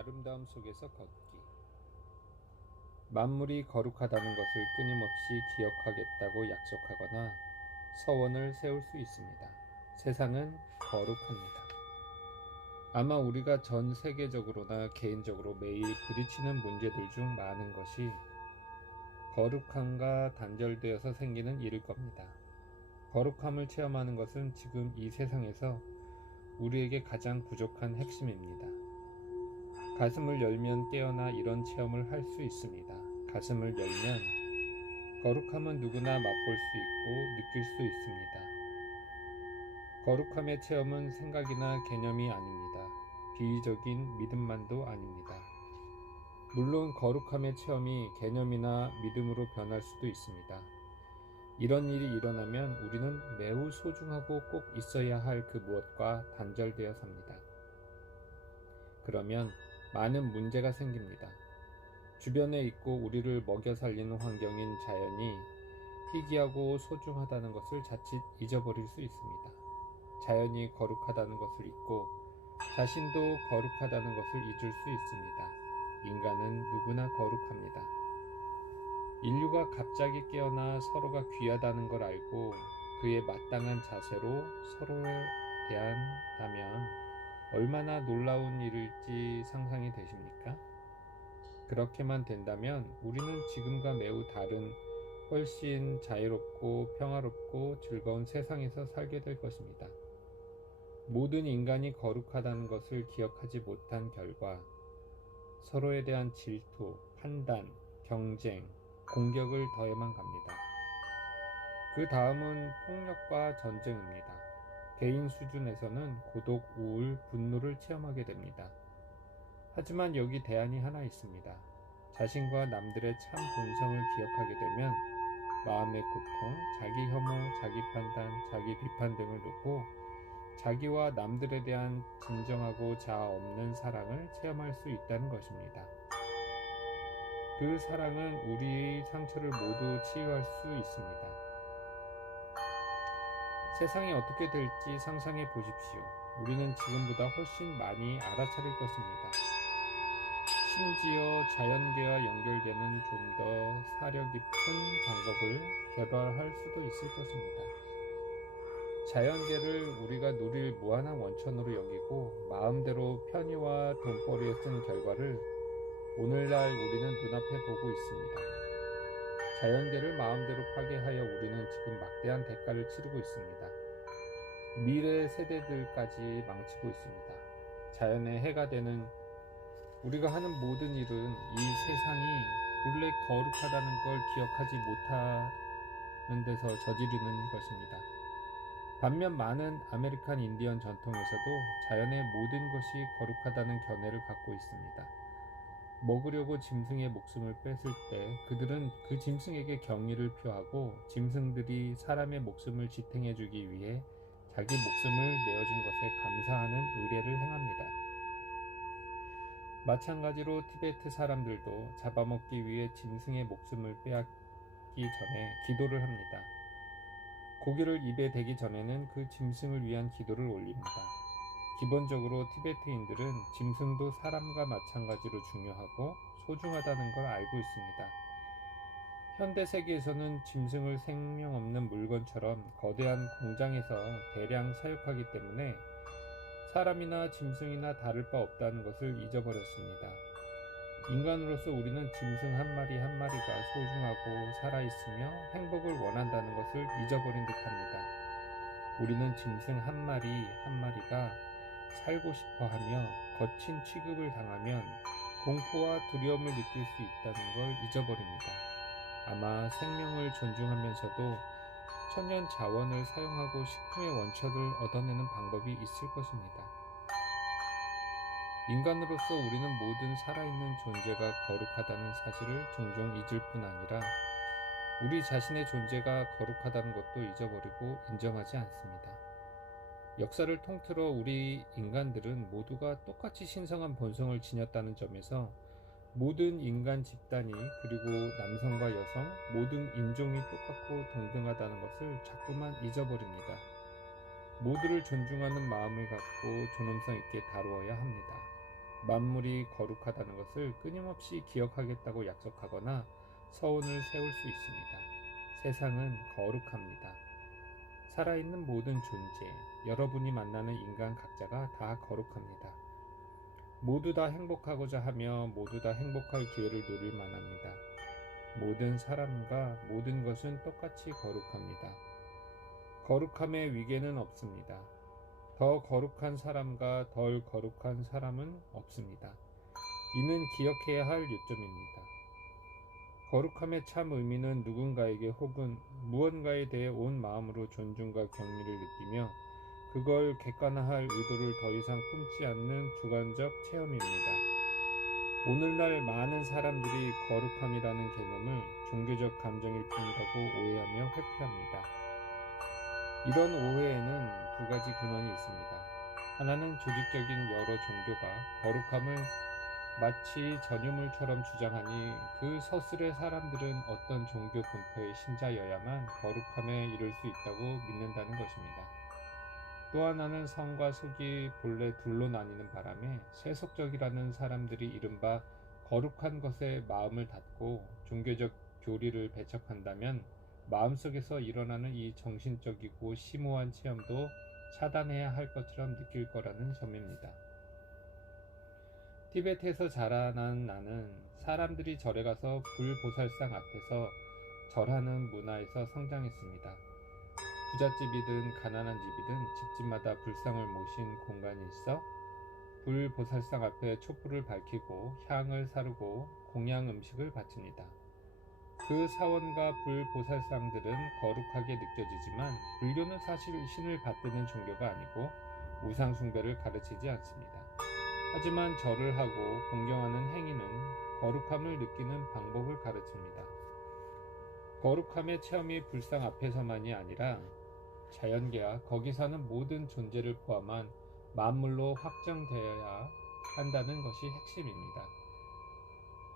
아름다움 속에서 걷기. 만물이 거룩하다는 것을 끊임없이 기억하겠다고 약속하거나 서원을 세울 수 있습니다. 세상은 거룩합니다. 아마 우리가 전 세계적으로나 개인적으로 매일 부딪히는 문제들 중 많은 것이 거룩함과 단절되어서 생기는 일일 겁니다. 거룩함을 체험하는 것은 지금 이 세상에서 우리에게 가장 부족한 핵심입니다. 가슴을 열면 깨어나 이런 체험을 할 수 있습니다. 가슴을 열면 거룩함은 누구나 맛볼 수 있고 느낄 수 있습니다. 거룩함의 체험은 생각이나 개념이 아닙니다. 비이적인 믿음만도 아닙니다. 물론 거룩함의 체험이 개념이나 믿음으로 변할 수도 있습니다. 이런 일이 일어나면 우리는 매우 소중하고 꼭 있어야 할 그 무엇과 단절되어 삽니다. 그러면 많은 문제가 생깁니다. 주변에 있고 우리를 먹여 살리는 환경인 자연이 희귀하고 소중하다는 것을 자칫 잊어버릴 수 있습니다. 자연이 거룩하다는 것을 잊고 자신도 거룩하다는 것을 잊을 수 있습니다. 인간은 누구나 거룩합니다. 인류가 갑자기 깨어나 서로가 귀하다는 걸 알고 그에 마땅한 자세로 서로에 대한다면 얼마나 놀라운 일일지 상상이 되십니까? 그렇게만 된다면 우리는 지금과 매우 다른 훨씬 자유롭고 평화롭고 즐거운 세상에서 살게 될 것입니다. 모든 인간이 거룩하다는 것을 기억하지 못한 결과 서로에 대한 질투, 판단, 경쟁, 공격을 더해만 갑니다. 그 다음은 폭력과 전쟁입니다. 개인 수준에서는 고독, 우울, 분노를 체험하게 됩니다. 하지만 여기 대안이 하나 있습니다. 자신과 남들의 참 본성을 기억하게 되면 마음의 고통, 자기 혐오, 자기 판단, 자기 비판 등을 놓고 자기와 남들에 대한 진정하고 자아 없는 사랑을 체험할 수 있다는 것입니다. 그 사랑은 우리의 상처를 모두 치유할 수 있습니다. 세상이 어떻게 될지 상상해 보십시오. 우리는 지금보다 훨씬 많이 알아차릴 것입니다. 심지어 자연계와 연결되는 좀 더 사려 깊은 방법을 개발할 수도 있을 것입니다. 자연계를 우리가 누릴 무한한 원천으로 여기고 마음대로 편의와 돈벌이에 쓴 결과를 오늘날 우리는 눈앞에 보고 있습니다. 자연계를 마음대로 파괴하여 우리는 지금 막대한 대가를 치르고 있습니다. 미래 세대들까지 망치고 있습니다. 자연의 해가 되는 우리가 하는 모든 일은 이 세상이 본래 거룩하다는 걸 기억하지 못하는 데서 저지르는 것입니다. 반면 많은 아메리칸 인디언 전통에서도 자연의 모든 것이 거룩하다는 견해를 갖고 있습니다. 먹으려고 짐승의 목숨을 뺐을 때 그들은 그 짐승에게 경의를 표하고 짐승들이 사람의 목숨을 지탱해 주기 위해 자기 목숨을 내어준 것에 감사하는 의례를 행합니다. 마찬가지로 티베트 사람들도 잡아먹기 위해 짐승의 목숨을 빼앗기 전에 기도를 합니다. 고기를 입에 대기 전에는 그 짐승을 위한 기도를 올립니다. 기본적으로 티베트인들은 짐승도 사람과 마찬가지로 중요하고 소중하다는 걸 알고 있습니다. 현대 세계에서는 짐승을 생명 없는 물건처럼 거대한 공장에서 대량 사육하기 때문에 사람이나 짐승이나 다를 바 없다는 것을 잊어버렸습니다. 인간으로서 우리는 짐승 한 마리 한 마리가 소중하고 살아있으며 행복을 원한다는 것을 잊어버린 듯합니다. 우리는 짐승 한 마리 한 마리가 살고 싶어 하며 거친 취급을 당하면 공포와 두려움을 느낄 수 있다는 걸 잊어버립니다. 아마 생명을 존중하면서도 천연 자원을 사용하고 식품의 원천을 얻어내는 방법이 있을 것입니다. 인간으로서 우리는 모든 살아있는 존재가 거룩하다는 사실을 종종 잊을 뿐 아니라 우리 자신의 존재가 거룩하다는 것도 잊어버리고 인정하지 않습니다. 역사를 통틀어 우리 인간들은 모두가 똑같이 신성한 본성을 지녔다는 점에서 모든 인간 집단이 그리고 남성과 여성 모든 인종이 똑같고 동등하다는 것을 자꾸만 잊어버립니다. 모두를 존중하는 마음을 갖고 존엄성 있게 다루어야 합니다. 만물이 거룩하다는 것을 끊임없이 기억하겠다고 약속하거나 서원을 세울 수 있습니다. 세상은 거룩합니다. 살아있는 모든 존재, 여러분이 만나는 인간 각자가 다 거룩합니다. 모두 다 행복하고자 하며 모두 다 행복할 기회를 누릴 만합니다. 모든 사람과 모든 것은 똑같이 거룩합니다. 거룩함의 위계는 없습니다. 더 거룩한 사람과 덜 거룩한 사람은 없습니다. 이는 기억해야 할 요점입니다. 거룩함의 참 의미는 누군가에게 혹은 무언가에 대해 온 마음으로 존중과 경미를 느끼며 그걸 객관화할 의도를 더 이상 품지 않는 주관적 체험입니다. 오늘날 많은 사람들이 거룩함이라는 개념을 종교적 감정일 뿐이라고 오해하며 회피합니다. 이런 오해에는 두 가지 근원이 있습니다. 하나는 조직적인 여러 종교가 거룩함을 마치 전유물처럼 주장하니 그 서술의 사람들은 어떤 종교 분파의 신자여야만 거룩함에 이를 수 있다고 믿는다는 것입니다. 또 하나는 성과 속이 본래 둘로 나뉘는 바람에 세속적이라는 사람들이 이른바 거룩한 것에 마음을 닫고 종교적 교리를 배척한다면 마음속에서 일어나는 이 정신적이고 심오한 체험도 차단해야 할 것처럼 느낄 거라는 점입니다. 티베트에서 자라난 나는 사람들이 절에 가서 불보살상 앞에서 절하는 문화에서 성장했습니다. 부잣집이든 가난한 집이든 집집마다 불상을 모신 공간이 있어 불보살상 앞에 촛불을 밝히고 향을 사르고 공양 음식을 바칩니다. 그 사원과 불보살상들은 거룩하게 느껴지지만 불교는 사실 신을 받드는 종교가 아니고 우상숭배를 가르치지 않습니다. 하지만 절을 하고 공경하는 행위는 거룩함을 느끼는 방법을 가르칩니다. 거룩함의 체험이 불상 앞에서만이 아니라 자연계와 거기 사는 모든 존재를 포함한 만물로 확정되어야 한다는 것이 핵심입니다.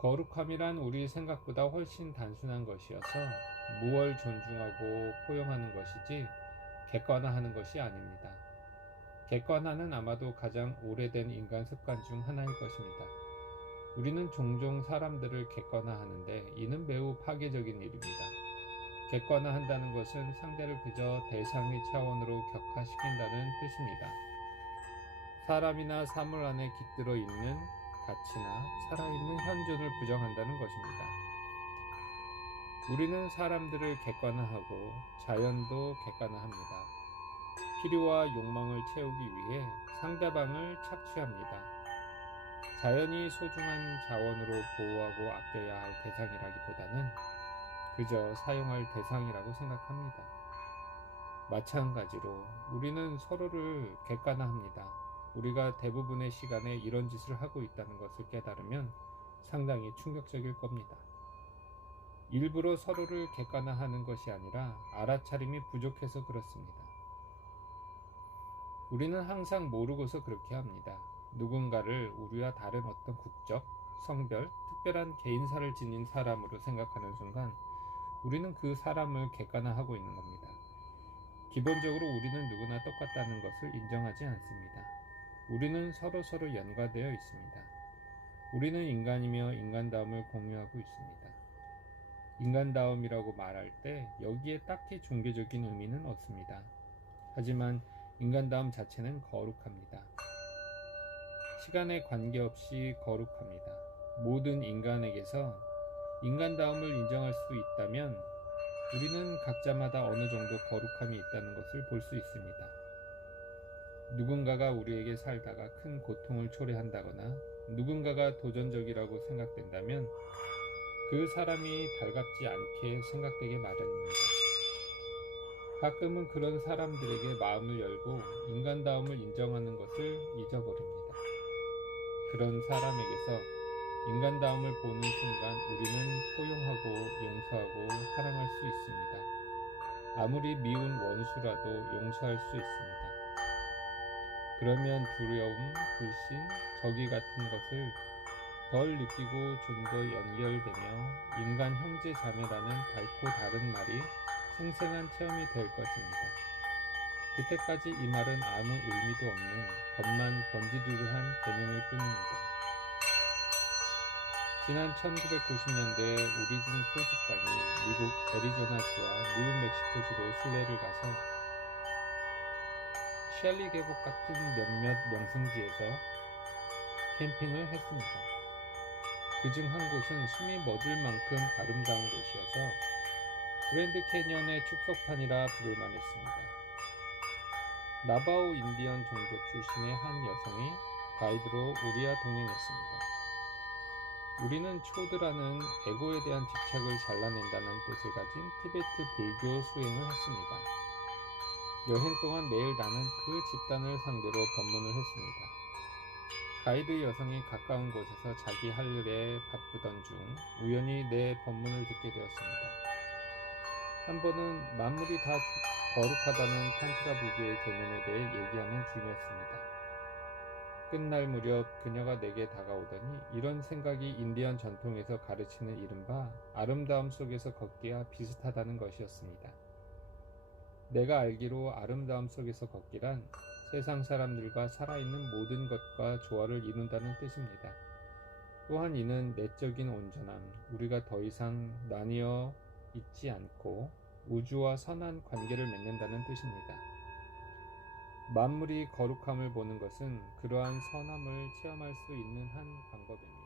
거룩함이란 우리 생각보다 훨씬 단순한 것이어서 무얼 존중하고 포용하는 것이지 객관화하는 것이 아닙니다. 객관화는 아마도 가장 오래된 인간 습관 중 하나일 것입니다. 우리는 종종 사람들을 객관화하는데 이는 매우 파괴적인 일입니다. 객관화한다는 것은 상대를 그저 대상의 차원으로 격화시킨다는 뜻입니다. 사람이나 사물 안에 깃들어 있는 가치나 살아있는 현존을 부정한다는 것입니다. 우리는 사람들을 객관화하고 자연도 객관화합니다. 필요와 욕망을 채우기 위해 상대방을 착취합니다. 자연이 소중한 자원으로 보호하고 아껴야 할 대상이라기보다는 그저 사용할 대상이라고 생각합니다. 마찬가지로 우리는 서로를 객관화합니다. 우리가 대부분의 시간에 이런 짓을 하고 있다는 것을 깨달으면 상당히 충격적일 겁니다. 일부러 서로를 객관화하는 것이 아니라 알아차림이 부족해서 그렇습니다. 우리는 항상 모르고서 그렇게 합니다. 누군가를 우리와 다른 어떤 국적, 성별, 특별한 개인사를 지닌 사람으로 생각하는 순간 우리는 그 사람을 객관화하고 있는 겁니다. 기본적으로 우리는 누구나 똑같다는 것을 인정하지 않습니다. 우리는 서로 연관되어 있습니다. 우리는 인간이며 인간다움을 공유하고 있습니다. 인간다움이라고 말할 때 여기에 딱히 종교적인 의미는 없습니다. 하지만 인간다움 자체는 거룩합니다. 시간에 관계없이 거룩합니다. 모든 인간에게서 인간다움을 인정할 수 있다면 우리는 각자마다 어느 정도 거룩함이 있다는 것을 볼 수 있습니다. 누군가가 우리에게 살다가 큰 고통을 초래한다거나 누군가가 도전적이라고 생각된다면 그 사람이 달갑지 않게 생각되게 마련입니다. 가끔은 그런 사람들에게 마음을 열고 인간다움을 인정하는 것을 잊어버립니다. 그런 사람에게서 인간다움을 보는 순간 우리는 포용하고 용서하고 사랑할 수 있습니다. 아무리 미운 원수라도 용서할 수 있습니다. 그러면 두려움, 불신, 적이 같은 것을 덜 느끼고 좀 더 연결되며 인간 형제 자매라는 밝고 다른 말이 생생한 체험이 될 것입니다. 그때까지 이 말은 아무 의미도 없는 겉만 번지르르한 개념일 뿐입니다. 지난 1990년대에 우리 중 소집단이 미국 애리조나주와 미국 멕시코주로 순례를 가서 셸리 계곡 같은 몇몇 명승지에서 캠핑을 했습니다. 그중 한 곳은 숨이 멎을 만큼 아름다운 곳이어서 그랜드 캐니언의 축소판이라 부를 만했습니다. 나바오 인디언 종족 출신의 한 여성이 가이드로 우리와 동행했습니다. 우리는 초드라는 에고에 대한 집착을 잘라낸다는 뜻을 가진 티베트 불교 수행을 했습니다. 여행 동안 매일 나는 그 집단을 상대로 법문을 했습니다. 가이드 여성이 가까운 곳에서 자기 할 일에 바쁘던 중 우연히 내 법문을 듣게 되었습니다. 한 번은 만물이 다 거룩하다는 탄트라 불교의 개념에 대해 얘기하는 중이었습니다. 끝날 무렵 그녀가 내게 다가오더니 이런 생각이 인디언 전통에서 가르치는 이른바 아름다움 속에서 걷기와 비슷하다는 것이었습니다. 내가 알기로 아름다움 속에서 걷기란 세상 사람들과 살아있는 모든 것과 조화를 이룬다는 뜻입니다. 또한 이는 내적인 온전함, 우리가 더 이상 나뉘어 있지 않고 우주와 선한 관계를 맺는다는 뜻입니다. 만물이 거룩함을 보는 것은 그러한 선함을 체험할 수 있는 한 방법입니다.